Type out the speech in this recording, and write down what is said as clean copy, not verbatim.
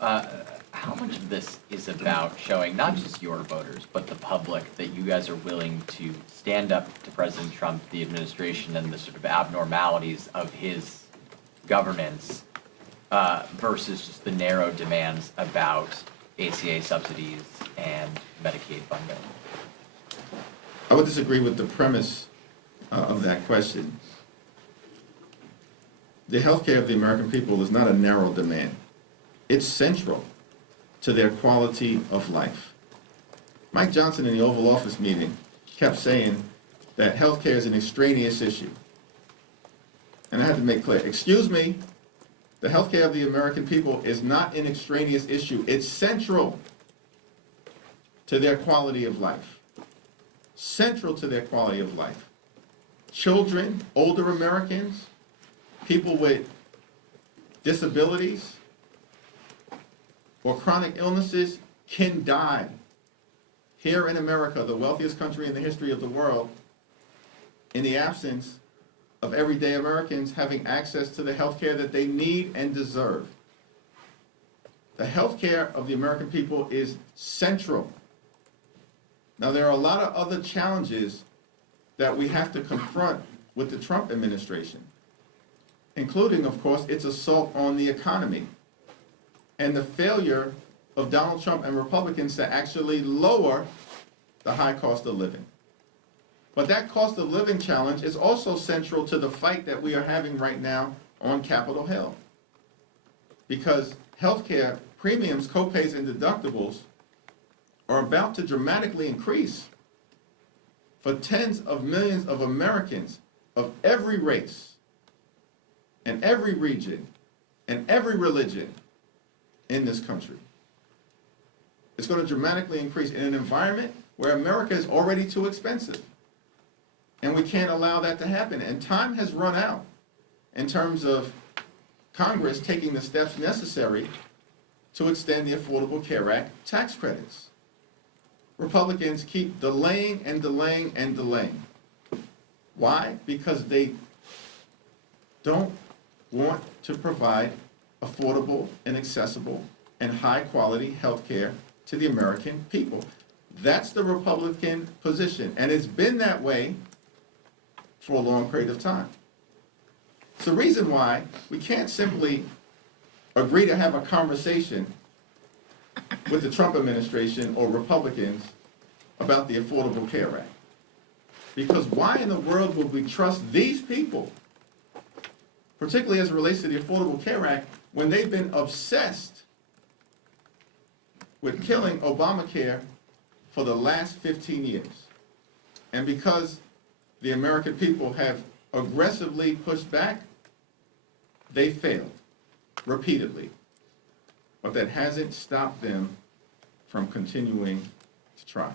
How much of this is about showing not just your voters, but the public that you guys are willing to stand up to President Trump, the administration, and the sort of abnormalities of his governance versus just the narrow demands about ACA subsidies and Medicaid funding? I would disagree with the premise of that question. The health care of the American people is not a narrow demand. It's central to their quality of life. Mike Johnson in the Oval Office meeting kept saying that health care is an extraneous issue. And I had to make clear, excuse me, the health care of the American people is not an extraneous issue. It's central to their quality of life. Central to their quality of life. Children, older Americans, people with disabilities or chronic illnesses can die. Here in America, the wealthiest country in the history of the world, in the absence of everyday Americans having access to the health care that they need and deserve. The health care of the American people is central. Now, there are a lot of other challenges that we have to confront with the Trump administration, including, of course, its assault on the economy and the failure of Donald Trump and Republicans to actually lower the high cost of living. But that cost of living challenge is also central to the fight that we are having right now on Capitol Hill. Because healthcare premiums, copays, and deductibles are about to dramatically increase for tens of millions of Americans of every race and every region and every religion in this country. It's going to dramatically increase in an environment where America is already too expensive. And we can't allow that to happen. And time has run out in terms of Congress taking the steps necessary to extend the Affordable Care Act tax credits. Republicans keep delaying and delaying and delaying. Why? Because they don't want to provide affordable and accessible and high quality health care to the American people. That's the Republican position, and it's been that way for a long period of time. It's the reason why we can't simply agree to have a conversation with the Trump administration or Republicans about the Affordable Care Act. Because why in the world would we trust these people, particularly as it relates to the Affordable Care Act, when they've been obsessed with killing Obamacare for the last 15 years? And because the American people have aggressively pushed back, they failed repeatedly. But that hasn't stopped them from continuing to try.